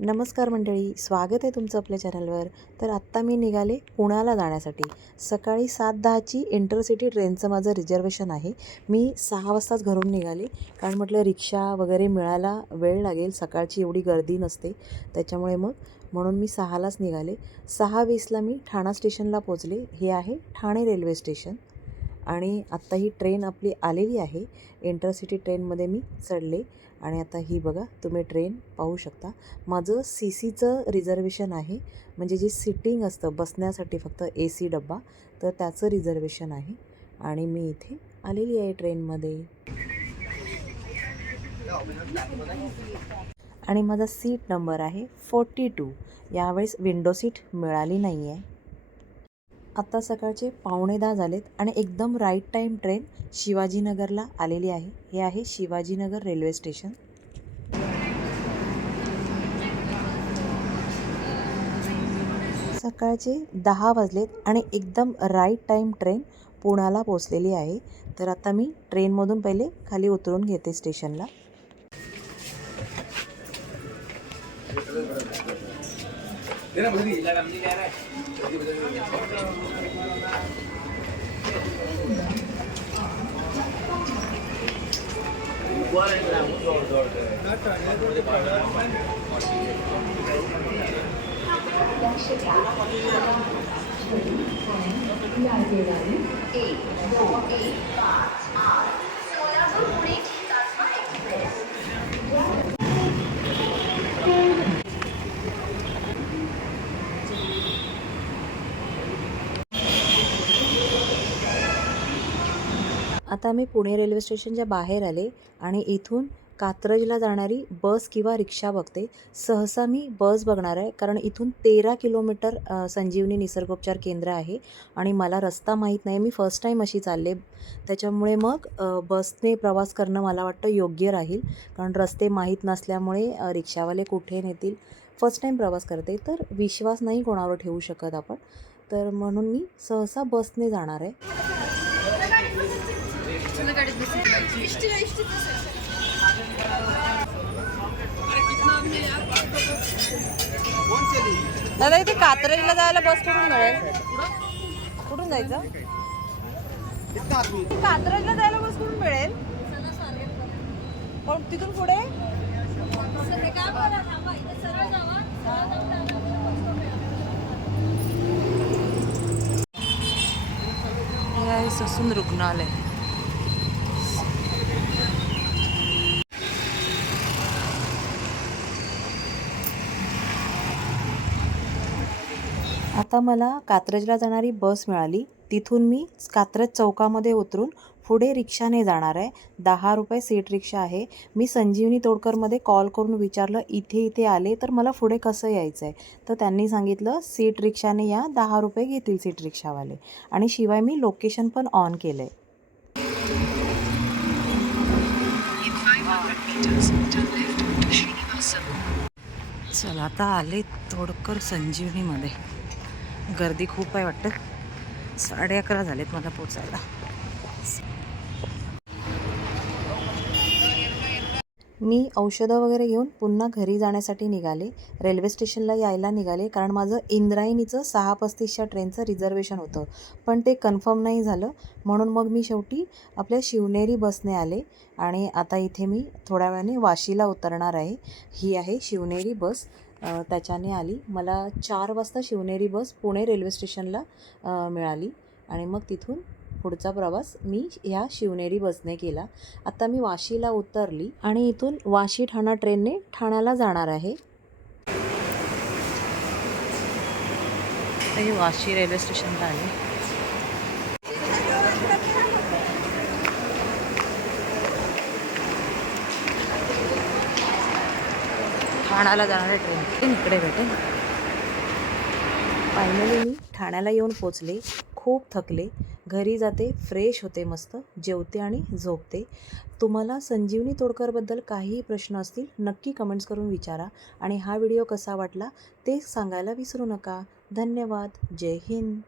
नमस्कार मंडळी स्वागत आहे तुमचं आपल्या चॅनलवर. तर आत्ता मी निघाले पुण्याला जाण्यासाठी. सकाळी सात दहाची इंटरसिटी ट्रेनचं माझं रिझर्वेशन आहे. मी सहा वाजताच घरून निघाले. कारण म्हटलं रिक्षा वगैरे मिळायला वेळ लागेल. सकाळची एवढी गर्दी नसते. त्याच्यामुळे मग म्हणून मी सहालाच निघाले. सहा वीसला मी ठाणा स्टेशनला पोचले. हे आहे ठाणे रेल्वे स्टेशन. आणि आत्ता ही ट्रेन आपली आलेली आहे. इंटरसिटी ट्रेनमध्ये मी चढले. आणि आता ही बघा तुम्ही ट्रेन पाहू शकता. माझं सी सीचं रिझर्वेशन आहे. म्हणजे जे सिटिंग असतं बसण्यासाठी फक्त ए सी डब्बा तर त्याचं रिझर्वेशन आहे. आणि मी इथे आलेली आहे ट्रेनमध्ये आणि माझा सीट नंबर आहे फोर्टी टू यावेळेस विंडो सीट मिळाली नाही आहे आत्ता सकाळचे पावणे दहा झालेत आणि एकदम राईट टाईम ट्रेन शिवाजीनगरला आलेली आहे. हे आहे शिवाजीनगर रेल्वे स्टेशन सकाळचे दहा वाजलेत आणि एकदम राईट टाईम ट्रेन पुण्याला पोचलेली आहे. तर आता मी ट्रेनमधून पहिले खाली उतरून घेते स्टेशनला Dina mo dili lang ni nere. Kuwaran lang door door. Data ni door de para. Yeah, 0885 8 आता मी पुणे रेल्वे स्टेशनच्या बाहेर आले आणि इथून कात्रजला जाणारी बस किंवा रिक्षा बघते. सहसा मी बस बघणार आहे कारण इथून तेरा किलोमीटर संजीवनी निसर्गोपचार केंद्र आहे आणि मला रस्ता माहीत नाही. मी फर्स्ट टाईम अशी चालले. त्याच्यामुळे मग बसने प्रवास करणं मला वाटतं योग्य राहील कारण रस्ते माहीत नसल्यामुळे रिक्षावाले कुठे नेतील? फर्स्ट टाईम प्रवास करते. तर विश्वास नाही कोणावर ठेवू शकत आपण. तर म्हणून मी सहसा बसने जाणार आहे. दादा इथे कात्रजला जायला बस कुठून मिळेल. कुठून जायचं? कात्रजला जायला बस कुठून मिळेल. पण तिथून पुढे? हे आहे ससून रुग्णालय. आता मला कात्रजला जाणारी बस मिळाली. तिथून मी कात्रज चौकामध्ये उतरून पुढे रिक्षाने जाणार आहे. दहा रुपये सीट रिक्षा आहे. मी संजीवनी तोडकरमध्ये कॉल करून विचारलं इथे इथे आले तर मला पुढे कसं यायचं आहे तर त्यांनी सांगितलं सीट रिक्षाने या दहा रुपये घेतील सीट रिक्षावाले. आणि शिवाय मी लोकेशन पण ऑन केलं आहे चला आता आले तोडकर संजीवनीमध्ये. गर्दी खूप आहे वाटतं. साडे अकरा झालेत मला पोचायला. मी औषधं वगैरे घेऊन पुन्हा घरी जाण्यासाठी निघाले. रेल्वे स्टेशनला यायला निघाले कारण माझं इंद्रायणीचं सहा पस्तीसच्या ट्रेनचं रिझर्वेशन होतं. पण ते कन्फर्म नाही झालं. म्हणून मग मी शेवटी आपल्या शिवनेरी बसने आले आणि आता इथे मी थोड्या वेळाने वाशीला उतरणार आहे. ही आहे शिवनेरी बस. त्याच्याने आली. मला चार वाजता शिवनेरी बस पुणे रेल्वे स्टेशनला मिळाली. आणि मग तिथून पुढचा प्रवास मी ह्या शिवनेरी बसने केला. आत्ता मी वाशीला उतरली आणि इथून वाशी ठाणा ट्रेनने ठाण्याला जाणार आहे. वाशी रेल्वे स्टेशनला आले. ठाण्याला जाणारी ट्रेन इकडे भेटेल फायनली मी ठाण्याला येऊन पोचले. खूप थकले. घरी जाते फ्रेश होते मस्त. जेवते आणि झोपते. तुम्हाला संजीवनी तोडकरबद्दल काहीही प्रश्न असतील नक्की कमेंट्स करून विचारा. आणि हा व्हिडिओ कसा वाटला ते सांगायला विसरू नका. धन्यवाद. जय हिंद.